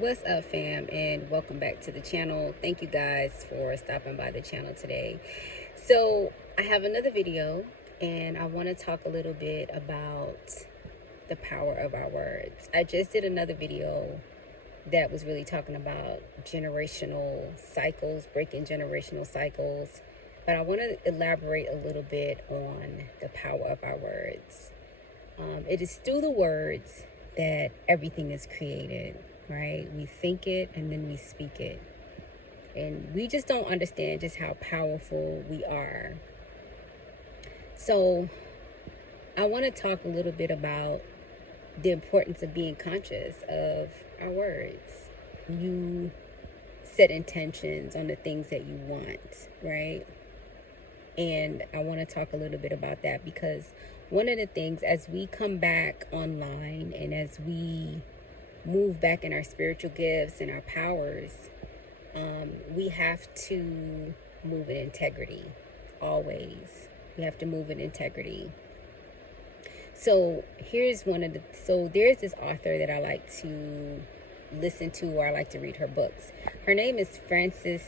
What's up, fam, and welcome back to the channel. Thank you guys for stopping by the channel today. So I have another video and I want to talk a little bit about the power of our words. I just did another video that was really talking about generational cycles, breaking generational cycles, but I want to elaborate a little bit on the power of our words. It is through the words that everything is created, right? We think it and then we speak it. And we just don't understand just how powerful we are. So I want to talk a little bit about the importance of being conscious of our words. You set intentions on the things that you want, right? And I want to talk a little bit about that because one of the things, as we come back online and as we move back in our spiritual gifts and our powers, we have to move in integrity. Always. We have to move in integrity. So there's this author that I like to listen to, or I like to read her books. Her name is Frances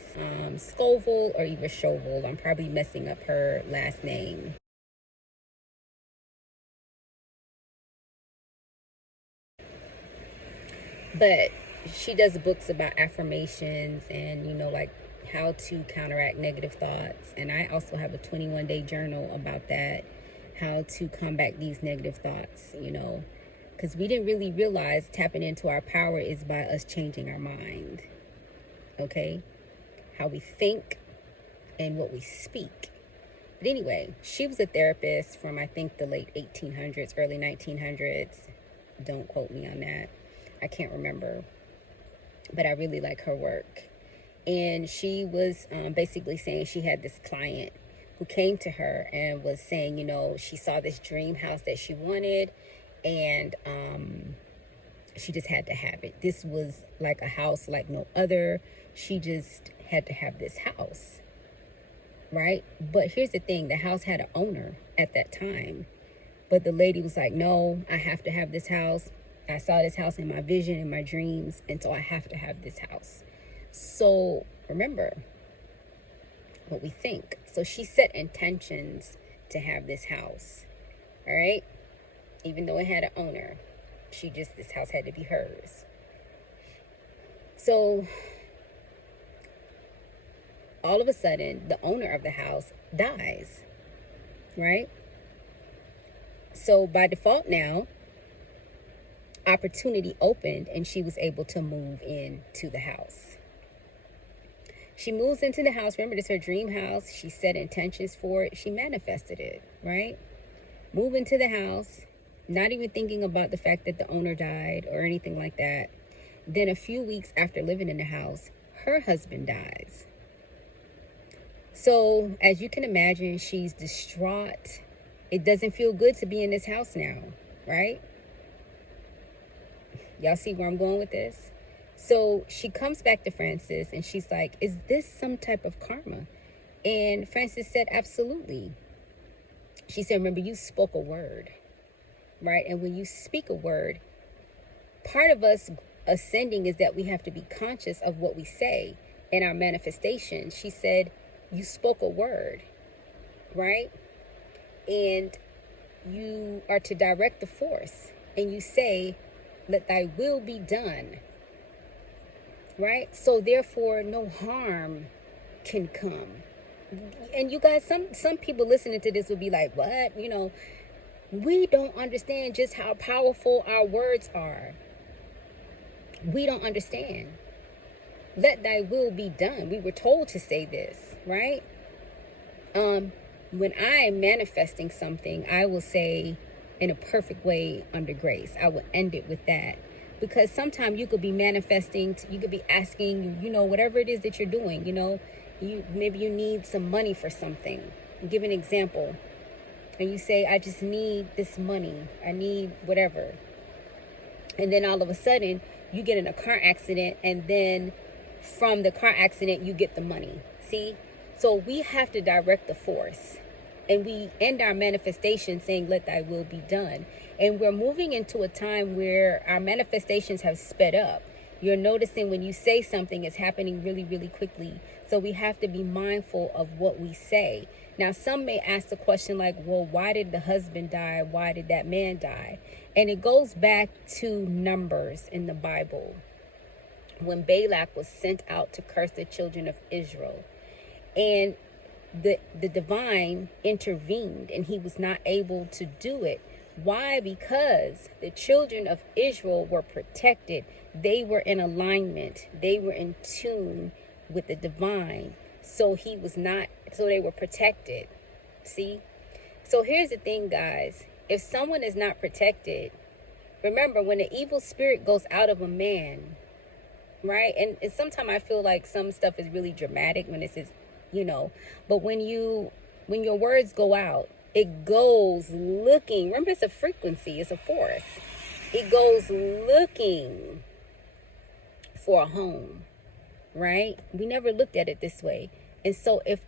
Scovel, or either Scovel. I'm probably messing up her last name. But she does books about affirmations and, like how to counteract negative thoughts. And I also have a 21-day journal about that, how to combat these negative thoughts, because we didn't really realize tapping into our power is by us changing our mind. Okay? How we think and what we speak. But anyway, she was a therapist from, I think, the late 1800s, early 1900s. Don't quote me on that. I can't remember, but I really like her work. And she was basically saying she had this client who came to her and was saying, she saw this dream house that she wanted, and she just had to have it. This was like a house like no other. She just had to have this house, right? But here's the thing, the house had an owner at that time, but the lady was like, no, I have to have this house. I saw this house in my vision, in my dreams, and so I have to have this house. So remember what we think. So she set intentions to have this house, all right? Even though it had an owner, this house had to be hers. So all of a sudden, the owner of the house dies, right? So by default now, opportunity opened and she was able to move into the house. She moves into the house. Remember, this is her dream house. She set intentions for it. She manifested it, right? Move into the house, not even thinking about the fact that the owner died or anything like that. Then a few weeks after living in the house, her husband dies. So as you can imagine, she's distraught. It doesn't feel good to be in this house now, right? Y'all see where I'm going with this? So she comes back to Frances and she's like, is this some type of karma? And Frances said, absolutely. She said, remember, you spoke a word, right? And when you speak a word, part of us ascending is that we have to be conscious of what we say in our manifestation. She said, you spoke a word, right? And you are to direct the force. And you say, let thy will be done, right? So therefore no harm can come. And you guys, some people listening to this will be like, what? We don't understand just how powerful our words are. We don't understand. Let thy will be done. We were told to say this, right? When I am manifesting something, I will say, in a perfect way, under grace. I will end it with that. Because sometimes you could be manifesting, you could be asking, whatever it is that you're doing, maybe you need some money for something. I'll give an example. And you say, I just need this money. I need whatever. And then all of a sudden, you get in a car accident, and then from the car accident, you get the money. See? So we have to direct the force. And we end our manifestation saying, let thy will be done. And we're moving into a time where our manifestations have sped up. You're noticing when you say something, it's happening really, really quickly. So we have to be mindful of what we say. Now, some may ask the question like, well, why did the husband die? Why did that man die? And it goes back to Numbers in the Bible, when Balak was sent out to curse the children of Israel. And the divine intervened, and he was not able to do it. Why? Because the children of Israel were protected. They were in alignment. They were in tune with the divine. So they were protected. See? So here's the thing, guys. If someone is not protected, remember, when the evil spirit goes out of a man, right? And sometimes I feel like some stuff is really dramatic when it says, but when your words go out, it goes looking. Remember, it's a frequency, it's a force. It goes looking for a home, right? We never looked at it this way. And so if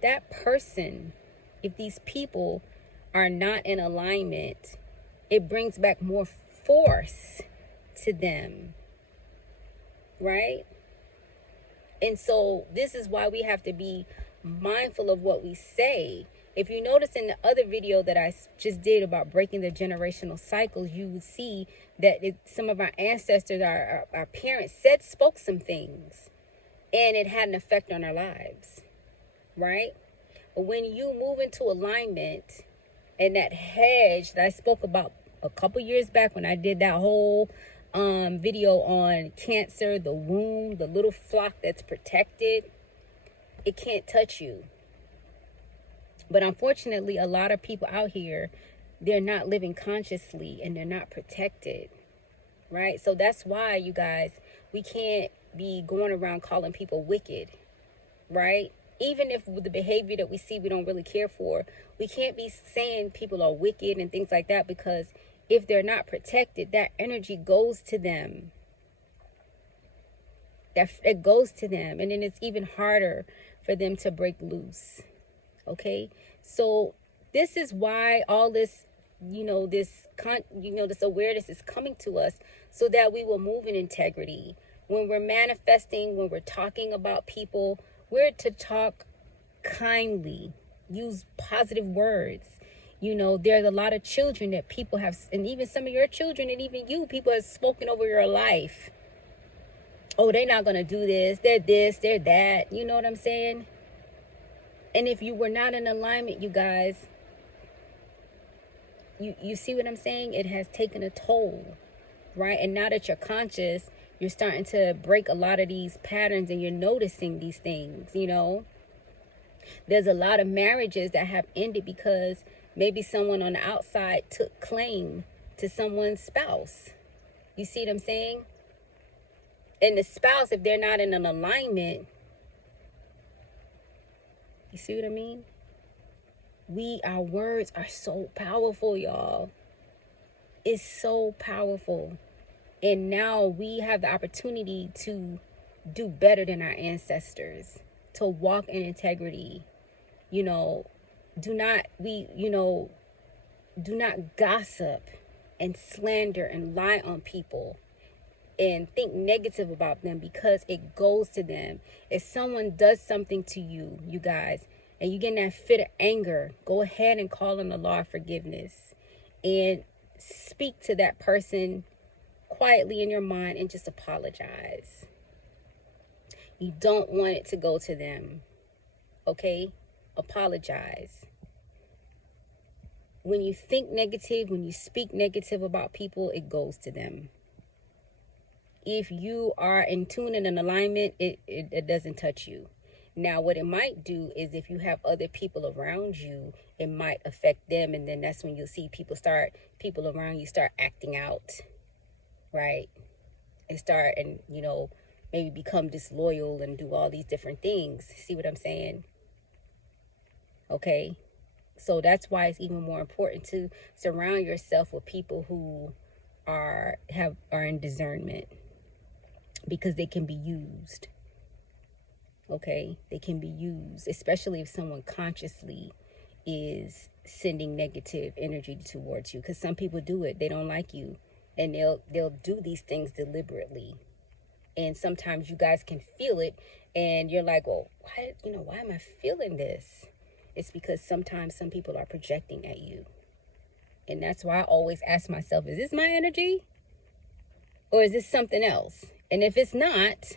these people are not in alignment, it brings back more force to them, right? And so this is why we have to be mindful of what we say. If you notice in the other video that I just did about breaking the generational cycles, you would see that some of our ancestors, our parents spoke some things, and it had an effect on our lives, right? But when you move into alignment, and that hedge that I spoke about a couple years back when I did that whole video on cancer, the womb, the little flock that's protected, it can't touch you. But unfortunately, a lot of people out here, they're not living consciously and they're not protected, right? So that's why, you guys, we can't be going around calling people wicked, right? Even if the behavior that we see we don't really care for, we can't be saying people are wicked and things like that, because if they're not protected, that energy goes to them. It goes to them, and then it's even harder for them to break loose. Okay, so this is why all this, this awareness is coming to us, so that we will move in integrity. When we're manifesting, when we're talking about people, we're to talk kindly, use positive words. There's a lot of children that people have, and even some of your children, and even you, people have spoken over your life. Oh, they're not going to do this, they're that. You know what I'm saying? And if you were not in alignment, you guys, you see what I'm saying? It has taken a toll, right? And now that you're conscious, you're starting to break a lot of these patterns, and you're noticing these things, There's a lot of marriages that have ended because maybe someone on the outside took claim to someone's spouse. You see what I'm saying? And the spouse, if they're not in an alignment, you see what I mean? Our words are so powerful, y'all. It's so powerful. And now we have the opportunity to do better than our ancestors, to walk in integrity. Do not gossip and slander and lie on people and think negative about them, because it goes to them. If someone does something to you, you guys, and you get in that fit of anger, go ahead and call on the law of forgiveness and speak to that person quietly in your mind and just apologize. You don't want it to go to them. Okay? Apologize. When you think negative, when you speak negative about people, it goes to them. If you are in tune and in alignment, it doesn't touch you. Now, what it might do is, if you have other people around you, it might affect them. And then that's when you'll see people around you start acting out, right? And maybe become disloyal and do all these different things. See what I'm saying? Okay. So that's why it's even more important to surround yourself with people who are in discernment, because they can be used. Okay, they can be used, especially if someone consciously is sending negative energy towards you, because some people do it. They don't like you, and they'll do these things deliberately. And sometimes you guys can feel it and you're like, well, why am I feeling this? It's because sometimes some people are projecting at you. And that's why I always ask myself, is this my energy? Or is this something else? And if it's not,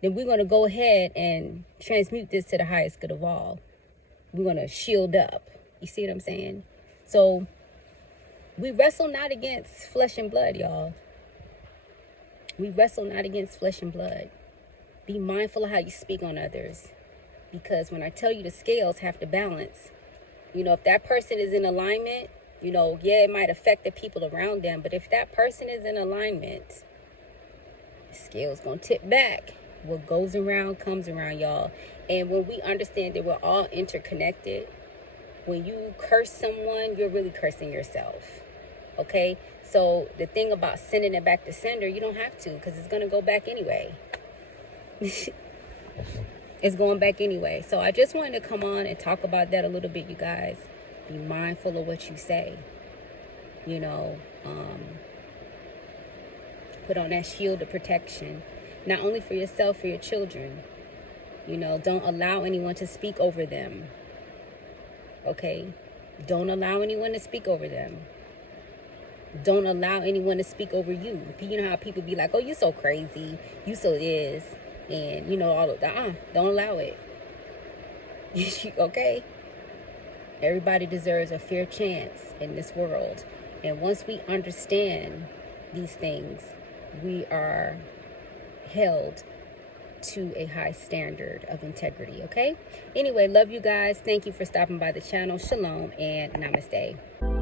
then we're going to go ahead and transmute this to the highest good of all. We're going to shield up. You see what I'm saying? So we wrestle not against flesh and blood, y'all. We wrestle not against flesh and blood. Be mindful of how you speak on others. Because when I tell you the scales have to balance, if that person is in alignment, it might affect the people around them. But if that person is in alignment, the scale's going to tip back. What goes around comes around, y'all. And when we understand that we're all interconnected, when you curse someone, you're really cursing yourself. Okay? So the thing about sending it back to sender, you don't have to, because it's going to go back anyway. It's going back anyway. So I just wanted to come on and talk about that a little bit, you guys. Be mindful of what you say. Put on that shield of protection. Not only for yourself, for your children. Don't allow anyone to speak over them. Okay? Don't allow anyone to speak over them. Don't allow anyone to speak over you. You know how people be like, oh, you so crazy. You so this. And, all of that. Don't allow it. Okay? Everybody deserves a fair chance in this world. And once we understand these things, we are held to a high standard of integrity, okay? Anyway, love you guys. Thank you for stopping by the channel. Shalom and namaste.